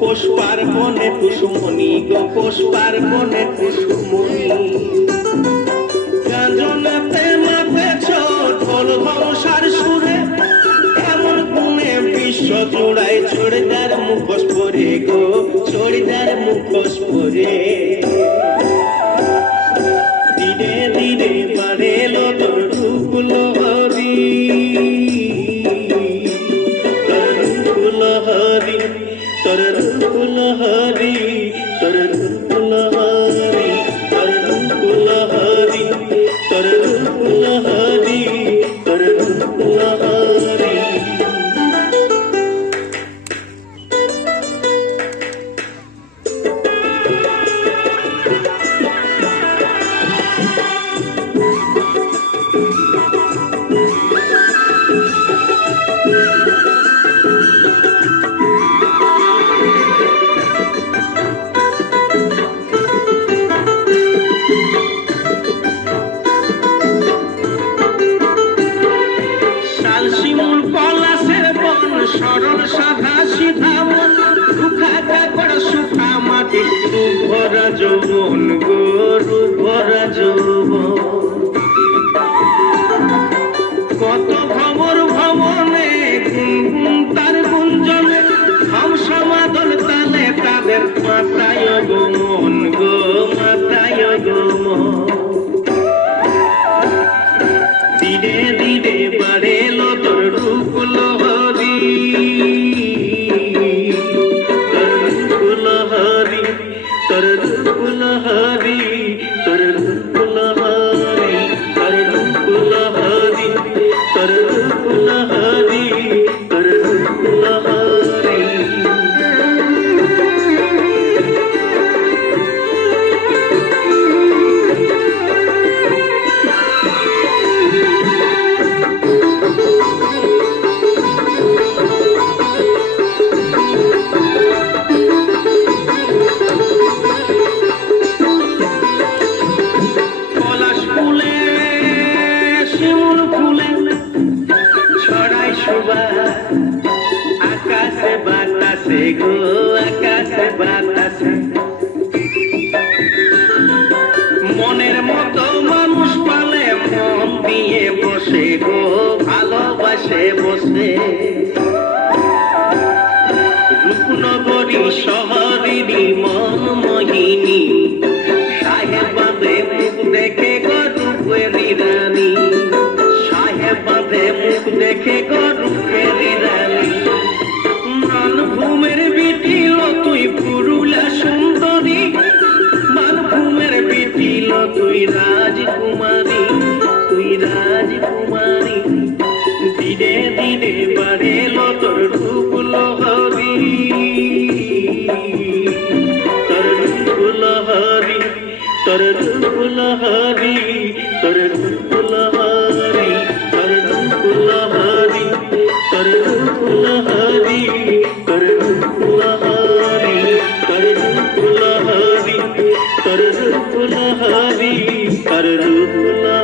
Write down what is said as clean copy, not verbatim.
পৌষ পার্বণে কুসুমণি গো পৌষ পার্বণে কুসুমণি গাঞ্জনাতে মাতেছ ঢোল ধ্বংসার সুরে এমন গুণে বিশ্ব জোড়ায় চড়িদার মুখোশ পরে গো চড়িদার মুখোশ পরে ধীরে ধীরে বাড়ে লো তোর রূপ লহরী তোর রূপ লহরী তোর রূপ লহরী তোর রূপ লহরী তোর রূপ লহরী তোর রূপ লহরী সরল সাধা সিধা মন রুখা কাপড় সুখা মাটি ভরা যৌবন গরু ভরা যৌবন কত ভ্রমর ভ্রমণে গুনগুন তার গুঞ্জনে হংস মাদল তালে তাদের মাথায় গমন গো মাথায় গমন ধীরে ধীরে বাড়ে লো তোর রূপ লহরী তোর রূপ লহরী তোর রূপ লহরী তোর রূপ লহরী তোর রূপ লহরী তোর রূপ লহরী আকাশে বাতাসে গো আকাশে বাতাসে মনের মতো মানুষ পালে মন দিয়ে বসে গো ভালোবাসে বসে রূপনগরী শহরেরই মন মোহিনী সাহেবাদে মুখ দেখে গো রূপেরই রানী সাহেবাদে মুখ দেখে গো রূপেরই রানী মানভূমের বিটিল তুই পুরুলা সুন্দরী মানভূমের বিটিল তুই রাজকুমারী ধীরে ধীরে বাড়ে লো তোর রূপ লহরী তোর রূপ লহরী তোর রূপ লহরী তোর রূপ লহরী তোর রূপ লহরী তোর রূপ লহরী তোর রূপ লহরী তোর রূপ লহরী তোর রূপ লহরী তোর রূপ লহরী